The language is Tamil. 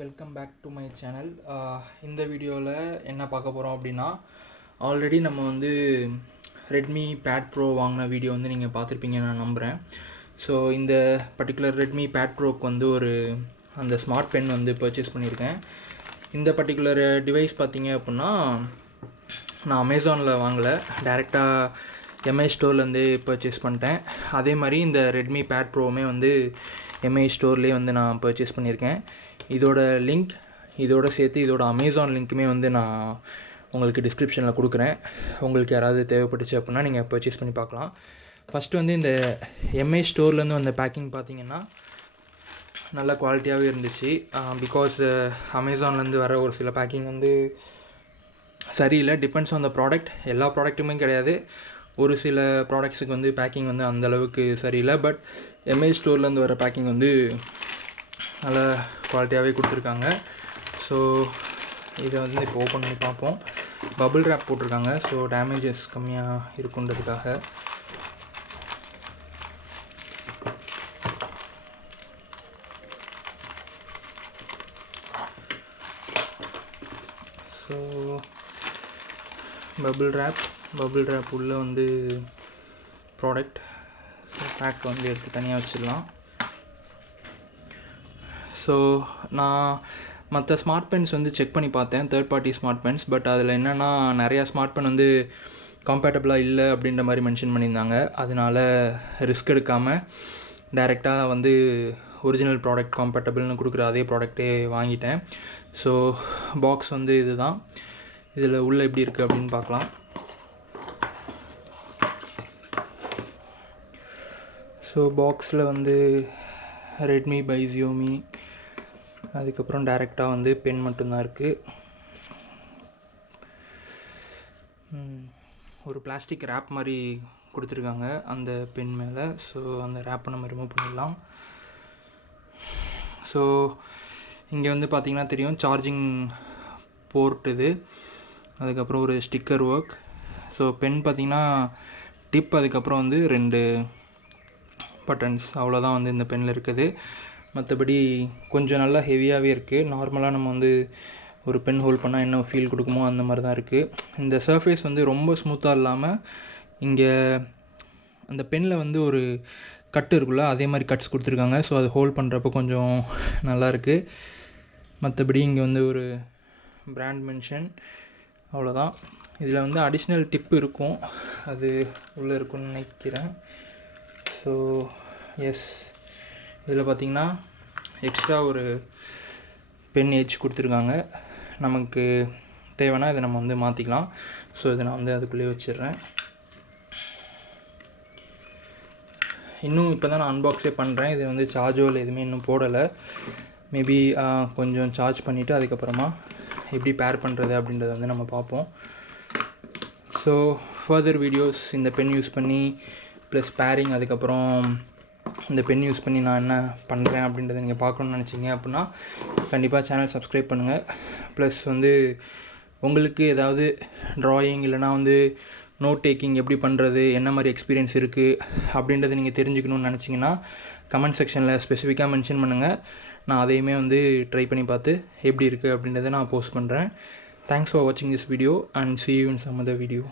Welcome back to my channel. இந்த வீடியோவில் என்ன பார்க்க போகிறோம் அப்படின்னா, ஆல்ரெடி நம்ம வந்து ரெட்மி பேட் ப்ரோ வாங்கின வீடியோ வந்து நீங்கள் பார்த்துருப்பீங்கன்னு நான் நம்புகிறேன். ஸோ இந்த பர்டிகுலர் ரெட்மி பேட் ப்ரோக்கு வந்து அந்த ஸ்மார்ட் பென் வந்து பர்ச்சேஸ் பண்ணியிருக்கேன். இந்த பர்டிகுலர் டிவைஸ் பார்த்தீங்க அப்படின்னா நான் அமேசானில் வாங்கலை, டைரெக்டாக எம்ஐ ஸ்டோர்லேருந்தே பர்ச்சேஸ் பண்ணிட்டேன். அதே மாதிரி இந்த ரெட்மி பேட் ப்ரோவுமே வந்து எம்ஐ ஸ்டோர்லேயே வந்து நான் பர்ச்சேஸ் பண்ணியிருக்கேன். இதோட லிங்க் இதோட சேர்த்து இதோட அமேசான் லிங்க்குமே வந்து நான் உங்களுக்கு டிஸ்கிரிப்ஷனில் கொடுக்குறேன். உங்களுக்கு யாராவது தேவைப்பட்டுச்சு அப்படின்னா நீங்கள் பர்ச்சேஸ் பண்ணி பார்க்கலாம். ஃபஸ்ட்டு வந்து இந்த எம்ஐ ஸ்டோர்லேருந்து வந்த பேக்கிங் பார்த்திங்கன்னா நல்ல குவாலிட்டியாகவே இருந்துச்சு. பிகாஸ் அமேசான்லேருந்து வர ஒரு சில பேக்கிங் வந்து சரியில்லை. Depends on the product. எல்லா ப்ராடக்ட்டுமே கிடையாது, ஒரு சில ப்ராடக்ட்ஸுக்கு வந்து பேக்கிங் வந்து அந்தளவுக்கு சரியில்லை. பட் எம்ஐ ஸ்டோர்லேருந்து வர பேக்கிங் வந்து நல்ல குவாலிட்டியாகவே கொடுத்துருக்காங்க. ஸோ இதை வந்து இப்போ ஓப்பன் பண்ணி பார்ப்போம். பபிள் ரேப் போட்டிருக்காங்க, ஸோ டேமேஜஸ் கம்மியாக இருக்குன்றதுக்காக. ஸோ பபிள் ரேப் உள்ளே வந்து ப்ராடக்ட். ஸோ பேக் வந்து எடுத்து தனியாக வச்சிடலாம். ஸோ நான் மற்ற ஸ்மார்ட் பென்ஸ் வந்து செக் பண்ணி பார்த்தேன், third party smart pens. But அதில் என்னென்னா நிறையா ஸ்மார்ட் பென் வந்து காம்பேட்டபிளாக இல்லை அப்படின்ற மாதிரி மென்ஷன் பண்ணியிருந்தாங்க. அதனால் ரிஸ்க் எடுக்காமல் டைரெக்டாக வந்து ஒரிஜினல் ப்ராடக்ட் காம்பேட்டபிள்னு கொடுக்குற அதே ப்ராடக்டே வாங்கிட்டேன். ஸோ பாக்ஸ் வந்து இது தான். இதில் உள்ளே எப்படி இருக்குது அப்படின்னு பார்க்கலாம். ஸோ பாக்ஸில் வந்து ரெட்மி பை ஷியோமி, அதுக்கப்புறம் டைரெக்டாக வந்து பென் மட்டும்தான் இருக்குது. ஒரு பிளாஸ்டிக் ரேப் மாதிரி கொடுத்துருக்காங்க அந்த பென் மேலே. ஸோ அந்த ரேப்பை நம்ம ரிமூவ் பண்ணிடலாம். ஸோ இங்கே வந்து பார்த்திங்கன்னா தெரியும், சார்ஜிங் போர்ட் இது, அதுக்கப்புறம் ஒரு ஸ்டிக்கர் ஒர்க். ஸோ பென் பார்த்திங்கன்னா டிப், அதுக்கப்புறம் வந்து 2 பட்டன்ஸ், அவ்வளோதான் வந்து இந்த பெனில் இருக்குது. மற்றபடி கொஞ்சம் நல்லா ஹெவியாகவே இருக்குது. நார்மலாக நம்ம வந்து ஒரு பென் ஹோல்ட் பண்ணால் என்ன ஃபீல் கொடுக்குமோ அந்த மாதிரி தான் இருக்குது. இந்த சர்ஃபேஸ் வந்து ரொம்ப ஸ்மூத்தாக இல்லாமல் இங்கே அந்த பெனில் வந்து ஒரு கட்டு இருக்குல்ல, அதே மாதிரி கட்ஸ் கொடுத்துருக்காங்க. ஸோ அது ஹோல்ட் பண்ணுறப்போ கொஞ்சம் நல்லாயிருக்கு. மற்றபடி இங்கே வந்து ஒரு பிராண்ட் மென்ஷன், அவ்வளோதான். இதில் வந்து அடிஷ்னல் டிப்பு இருக்கும், அது உள்ளே இருக்குன்னு நினைக்கிறேன். ஸோ எஸ், இதில் பார்த்திங்கன்னா எக்ஸ்ட்ரா ஒரு பென் எட்ஜ் கொடுத்துருக்காங்க. நமக்கு தேவைன்னா இதை நம்ம வந்து மாற்றிக்கலாம். ஸோ இதை நான் வந்து அதுக்குள்ளேயே வச்சிடுறேன். இன்னும் இப்போ தான் நான் அன்பாக்ஸே பண்ணுறேன். இது வந்து சார்ஜோ இல்லை எதுவுமே இன்னும் போடலை. மேபி கொஞ்சம் சார்ஜ் பண்ணிவிட்டு அதுக்கப்புறமா எப்படி பேர் பண்ணுறது அப்படின்றத வந்து நம்ம பார்ப்போம். ஸோ ஃபர்தர் வீடியோஸ் இந்த பென் யூஸ் பண்ணி ப்ளஸ் பேரிங், அதுக்கப்புறம் இந்த பென் யூஸ் பண்ணி நான் என்ன பண்ணுறேன் அப்படின்றத நீங்கள் பார்க்கணுன்னு நினச்சிங்க அப்படின்னா கண்டிப்பாக சேனல் சப்ஸ்கிரைப் பண்ணுங்கள். ப்ளஸ் வந்து உங்களுக்கு ஏதாவது ட்ராயிங் இல்லைனா வந்து நோட் டேக்கிங் எப்படி பண்ணுறது, என்ன மாதிரி எக்ஸ்பீரியன்ஸ் இருக்குது அப்படின்றத நீங்கள் தெரிஞ்சுக்கணுன்னு நினச்சிங்கன்னா கமெண்ட் செக்ஷனில் ஸ்பெசிஃபிக்காக மென்ஷன் பண்ணுங்கள். நான் அதையுமே வந்து ட்ரை பண்ணி பார்த்து எப்படி இருக்குது அப்படின்றத நான் போஸ்ட் பண்ணுறேன். தேங்க்ஸ் ஃபார் வாட்சிங் this video and see you in some other video.